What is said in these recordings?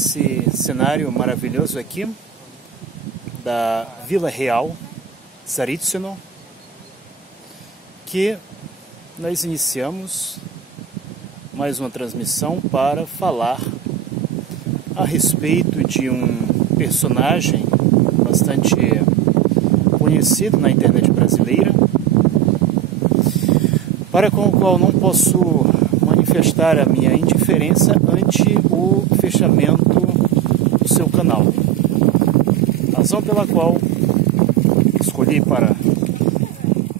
nesse cenário maravilhoso aqui da Vila Real, Tsaritsino, que nós iniciamos mais uma transmissão para falar a respeito de um personagem bastante conhecido na internet brasileira, para com o qual não posso manifestar a minha indiferença ante o fechamento do seu canal. Razão pela qual escolhi para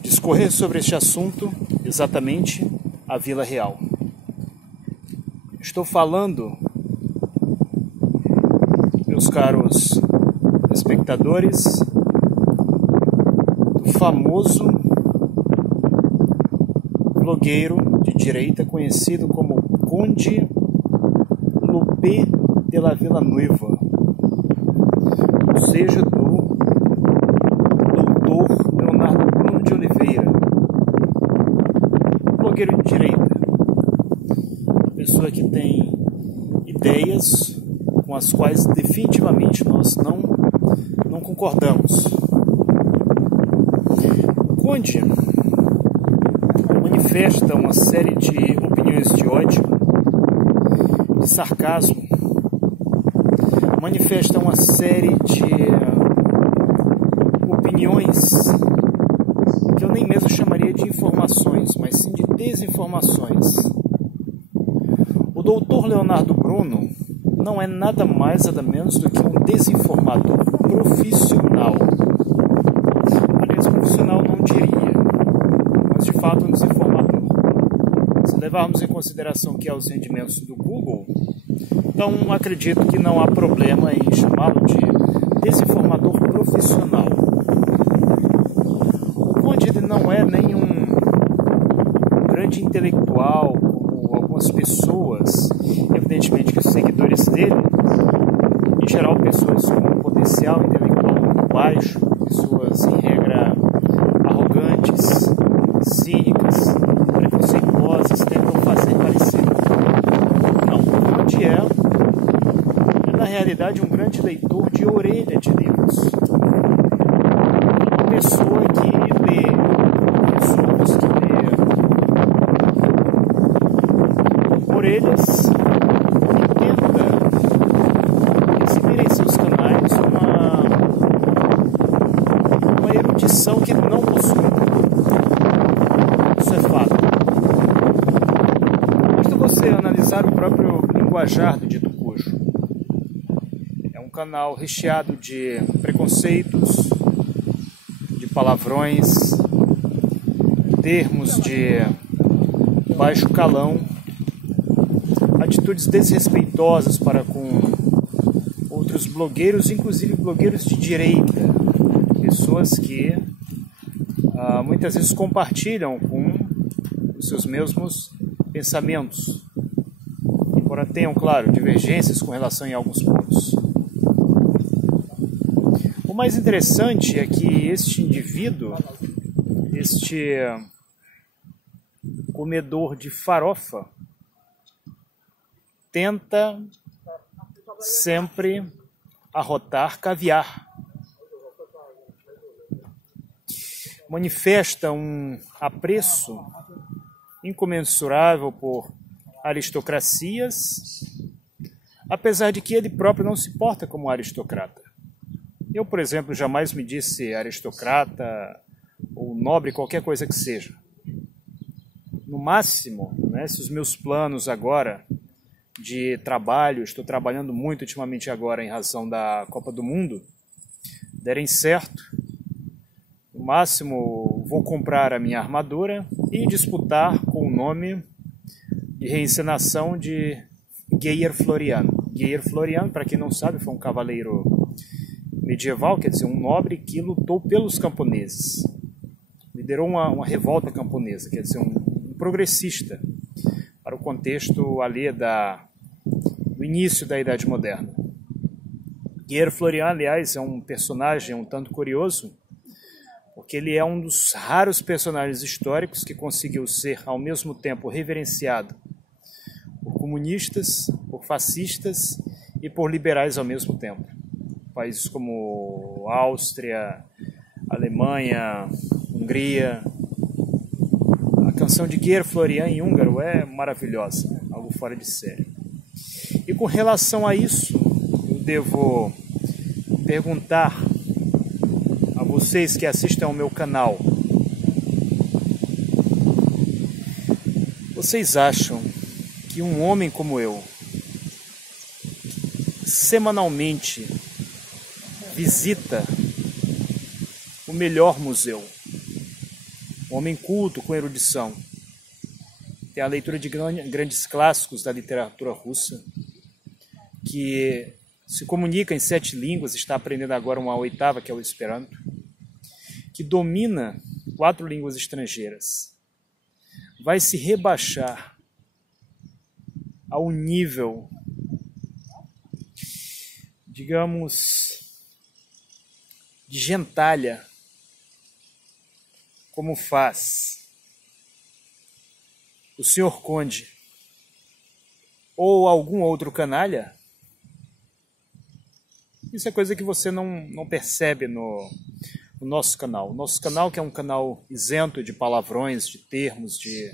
discorrer sobre este assunto exatamente a Vila Real. Estou falando, meus caros espectadores, do famoso blogueiro de direita conhecido como Conde Lope de la Vila Nueva, ou seja, do Dr. Leonardo Bruno de Oliveira, blogueiro de direita, pessoa que tem ideias com as quais definitivamente nós não concordamos. O Conde manifesta uma série de opiniões de ódio, de sarcasmo, manifesta uma série de opiniões que eu nem mesmo chamaria de informações, mas sim de desinformações. O doutor Leonardo Bruno não é nada mais, nada menos do que um desinformador profissional. Aliás, profissional não diria, mas de fato um desinformador. Se levarmos em consideração que é os rendimentos do Google, então acredito que não há problema em chamá-lo de desinformador profissional. O Conde não é nenhum grande intelectual, como algumas pessoas, evidentemente que os seguidores dele, em geral pessoas com potencial intelectual muito baixo, pessoas em regra arrogantes, cínicas, preconceituosas, tentam fazer parecer. Não, o Conde é na realidade um grande leitor de orelha de livros. Uma pessoa que lê, pessoas que lê orelhas e tenta exibir em seus canais uma erudição que ele não possui. Isso é fato. Basta você analisar o próprio linguajar do dito cujo. É um canal recheado de preconceitos, de palavrões, termos de baixo calão, atitudes desrespeitosas para com outros blogueiros, inclusive blogueiros de direita, pessoas que muitas vezes compartilham com os seus mesmos pensamentos, embora tenham, claro, divergências com relação em alguns pontos. O mais interessante é que este indivíduo, este comedor de farofa, tenta sempre arrotar caviar. Manifesta um apreço incomensurável por aristocracias, apesar de que ele próprio não se porta como aristocrata. Eu, por exemplo, jamais me disse aristocrata ou nobre, qualquer coisa que seja. No máximo, né, se os meus planos agora de trabalho, estou trabalhando muito ultimamente agora em razão da Copa do Mundo, derem certo, no máximo vou comprar a minha armadura e disputar com o nome de reencenação de Geir Floriano. Geir Floriano, para quem não sabe, foi um cavaleiro medieval, quer dizer, um nobre que lutou pelos camponeses. Liderou uma revolta camponesa, quer dizer, um progressista, para o contexto ali do início da Idade Moderna. Geir Floriano, aliás, é um personagem um tanto curioso, porque ele é um dos raros personagens históricos que conseguiu ser, ao mesmo tempo, reverenciado por comunistas, por fascistas e por liberais ao mesmo tempo. Países como Áustria, Alemanha, Hungria. A canção de Guer Florian em húngaro é maravilhosa, algo fora de série. E com relação a isso, eu devo perguntar a vocês que assistem ao meu canal: vocês acham que um homem como eu, semanalmente visita o melhor museu, um homem culto com erudição, tem a leitura de grandes clássicos da literatura russa, que se comunica em 7 línguas, está aprendendo agora uma 8ª, que é o Esperanto, que domina 4 línguas estrangeiras, vai se rebaixar ao nível, digamos, de gentalha, como faz o senhor Conde ou algum outro canalha? Isso é coisa que você não percebe no nosso canal. O nosso canal, que é um canal isento de palavrões, de termos de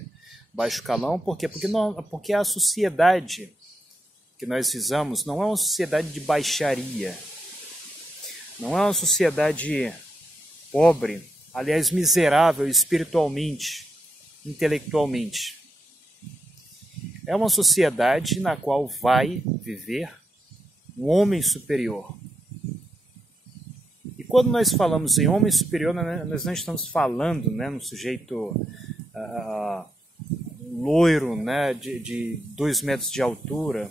baixo calão. Por quê? Porque a sociedade que nós visamos não é uma sociedade de baixaria, não é uma sociedade pobre, aliás miserável espiritualmente, intelectualmente. É uma sociedade na qual vai viver um homem superior. E quando nós falamos em homem superior, nós não estamos falando, né, num sujeito loiro, né, de 2 metros de altura,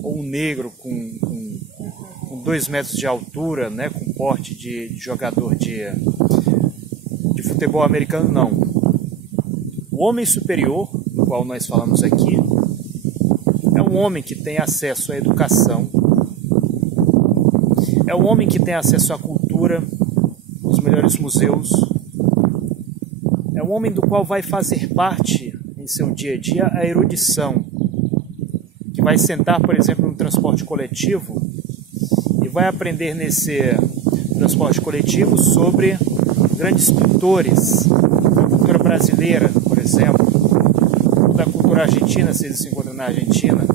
ou um negro com 2 metros de altura, né, com porte de jogador de futebol americano, não. O homem superior, do qual nós falamos aqui, é um homem que tem acesso à educação, é um homem que tem acesso à cultura, aos melhores museus, é um homem do qual vai fazer parte em seu dia a dia a erudição, que vai sentar, por exemplo, no transporte coletivo e vai aprender nesse transporte coletivo sobre grandes pintores da cultura brasileira, por exemplo, da cultura argentina, se ele se encontra na Argentina.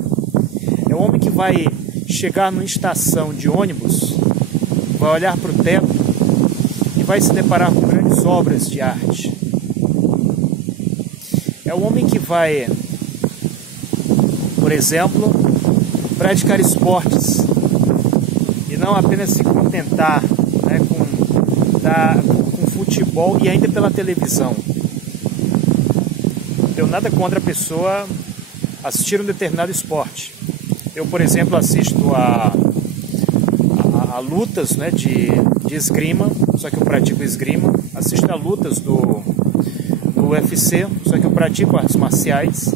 É um homem que vai chegar numa estação de ônibus, vai olhar para o teto e vai se deparar com grandes obras de arte. É um homem que vai, por exemplo, praticar esportes e não apenas se contentar, né, com futebol e ainda pela televisão. Não tenho nada contra a pessoa assistir um determinado esporte. Eu, por exemplo, assisto a lutas, né, de esgrima, só que eu pratico esgrima. Assisto a lutas do UFC, só que eu pratico artes marciais.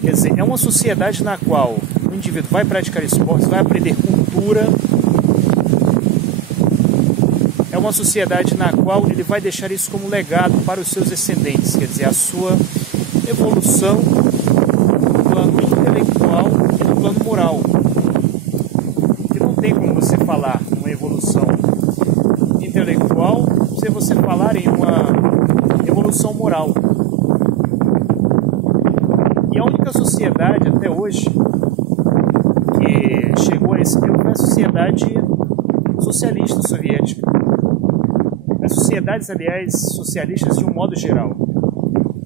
Quer dizer, é uma sociedade na qual o indivíduo vai praticar esportes, vai aprender cultura. É uma sociedade na qual ele vai deixar isso como legado para os seus descendentes, quer dizer, a sua evolução no plano intelectual e no plano moral. Que não tem como você falar uma evolução intelectual sem você falar em uma evolução moral. E a única sociedade até hoje que chegou a esse nível foi a sociedade socialista soviética. As sociedades, aliás, socialistas de um modo geral,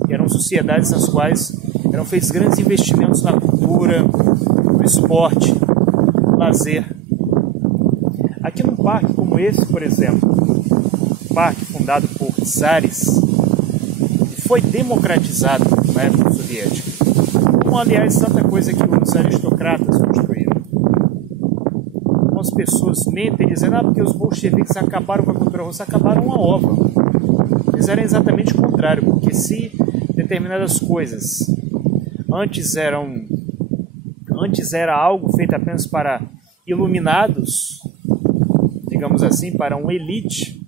que eram sociedades nas quais eram feitos grandes investimentos na cultura, no esporte, no lazer. Aqui num parque como esse, por exemplo, um parque fundado por czares, foi democratizado na época soviética, como aliás tanta coisa que os aristocratas construíram. As pessoas mentem dizendo porque os bolcheviques acabaram com a cultura russa, acabaram uma ova. Fizeram exatamente o contrário, porque se determinadas coisas antes era algo feito apenas para iluminados, digamos assim, para uma elite,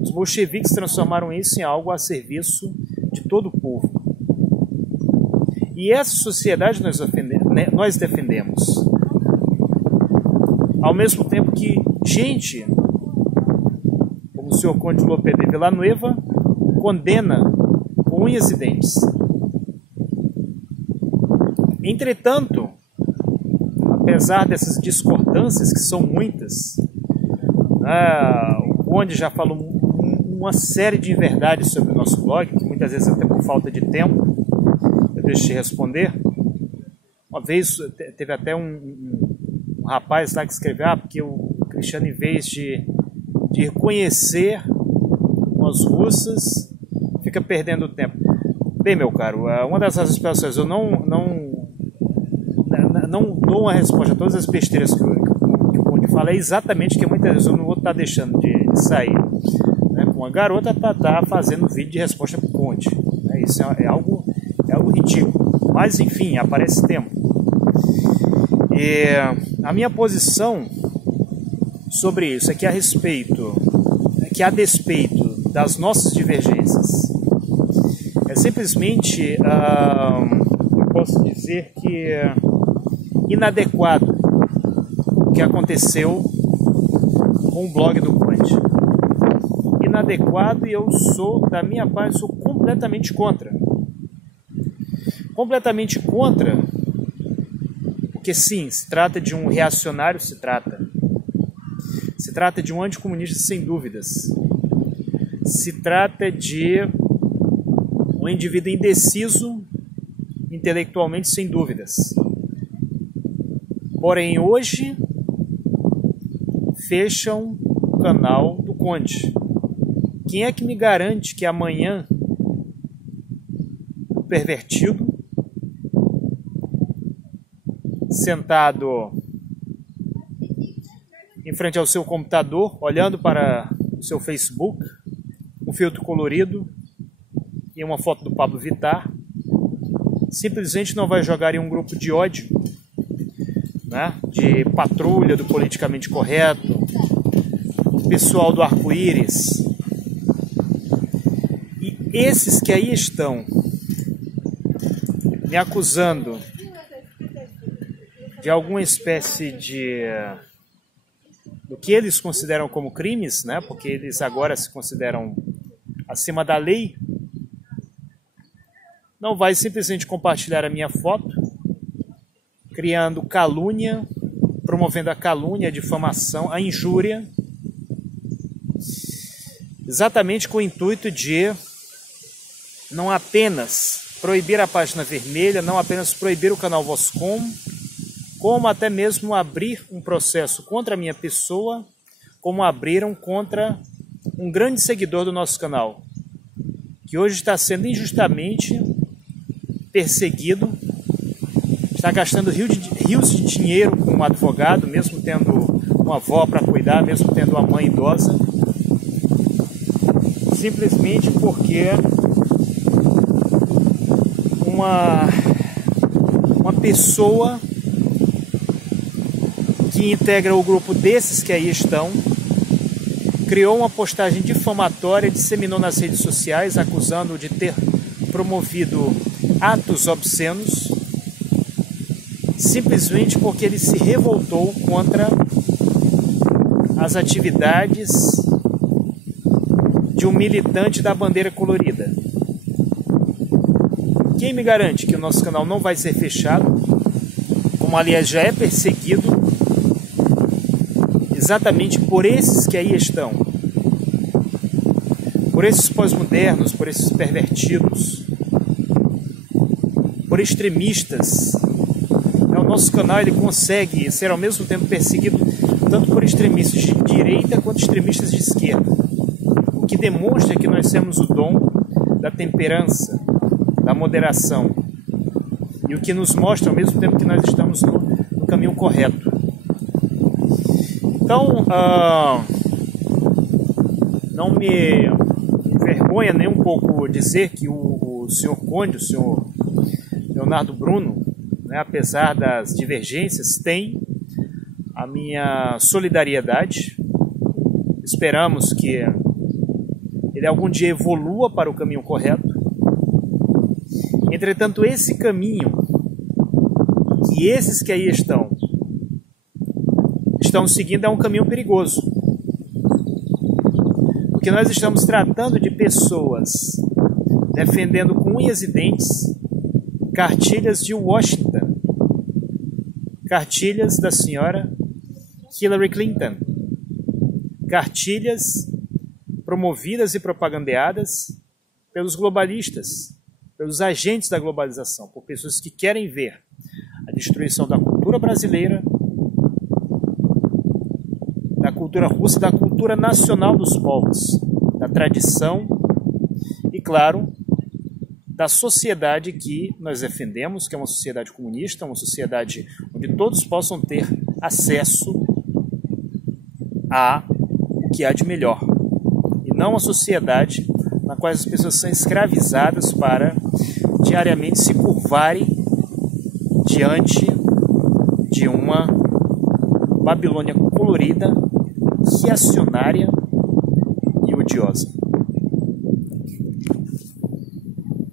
os bolcheviques transformaram isso em algo a serviço de todo o povo. E essa sociedade nós defendemos. ao mesmo tempo que gente, como o senhor Conde Lope de Villanueva, condena com unhas e dentes. Entretanto, apesar dessas discordâncias, que são muitas, o Conde já falou uma série de inverdades sobre o nosso blog, que muitas vezes até por falta de tempo eu deixo de responder. Uma vez teve até um rapaz lá que escreveu, porque o Cristiano, em vez de reconhecer as russas, fica perdendo tempo. Bem, meu caro, uma das razões pelas quais eu não dou uma resposta a todas as besteiras que o Conde fala é exatamente que muitas vezes eu não vou estar deixando de sair, né, com uma garota para estar fazendo vídeo de resposta para o Conde. Isso é algo ridículo. Mas, enfim, aparece tempo. E a minha posição sobre isso é que a despeito das nossas divergências, é simplesmente, eu posso dizer que inadequado o que aconteceu com o blog do Conde. Inadequado, e eu sou, da minha parte, sou completamente contra. Completamente contra, porque sim, se trata de um reacionário, se trata de um anticomunista sem dúvidas, se trata de um indivíduo indeciso intelectualmente sem dúvidas. Porém, hoje fecham o canal do Conde. Quem é que me garante que amanhã o pervertido, sentado em frente ao seu computador, olhando para o seu Facebook, um filtro colorido e uma foto do Pablo Vittar, simplesmente não vai jogar em um grupo de ódio, né, de patrulha do politicamente correto, pessoal do arco-íris, e esses que aí estão me acusando de alguma espécie do que eles consideram como crimes, né? Porque eles agora se consideram acima da lei, não vai simplesmente compartilhar a minha foto, criando calúnia, promovendo a calúnia, a difamação, a injúria, exatamente com o intuito de não apenas proibir a página vermelha, não apenas proibir o canal Vozcom, como até mesmo abrir um processo contra a minha pessoa, como abriram contra um grande seguidor do nosso canal, que hoje está sendo injustamente perseguido, está gastando rios de dinheiro com um advogado, mesmo tendo uma avó para cuidar, mesmo tendo uma mãe idosa, simplesmente porque uma pessoa que integra o grupo desses que aí estão, criou uma postagem difamatória, disseminou nas redes sociais, acusando-o de ter promovido atos obscenos, simplesmente porque ele se revoltou contra as atividades de um militante da bandeira colorida. Quem me garante que o nosso canal não vai ser fechado, como aliás já é perseguido, exatamente por esses que aí estão, por esses pós-modernos, por esses pervertidos, por extremistas. O nosso canal ele consegue ser ao mesmo tempo perseguido tanto por extremistas de direita quanto extremistas de esquerda, o que demonstra que nós temos o dom da temperança, da moderação, e o que nos mostra ao mesmo tempo que nós estamos no caminho correto. Então, não me envergonha nem um pouco dizer que o senhor Conde, o senhor Leonardo Bruno, né, apesar das divergências, tem a minha solidariedade. Esperamos que ele algum dia evolua para o caminho correto. Entretanto, esse caminho que esses que aí estão estamos seguindo é um caminho perigoso. Porque nós estamos tratando de pessoas defendendo com unhas e dentes cartilhas de Washington, cartilhas da senhora Hillary Clinton, cartilhas promovidas e propagandeadas pelos globalistas, pelos agentes da globalização, por pessoas que querem ver a destruição da cultura brasileira, da cultura russa, da cultura nacional dos povos, da tradição e, claro, da sociedade que nós defendemos, que é uma sociedade comunista, uma sociedade onde todos possam ter acesso a o que há de melhor. E não uma sociedade na qual as pessoas são escravizadas para diariamente se curvarem diante de uma Babilônia colorida, reacionária e odiosa.